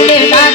রে ডাক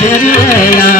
தெரியலையா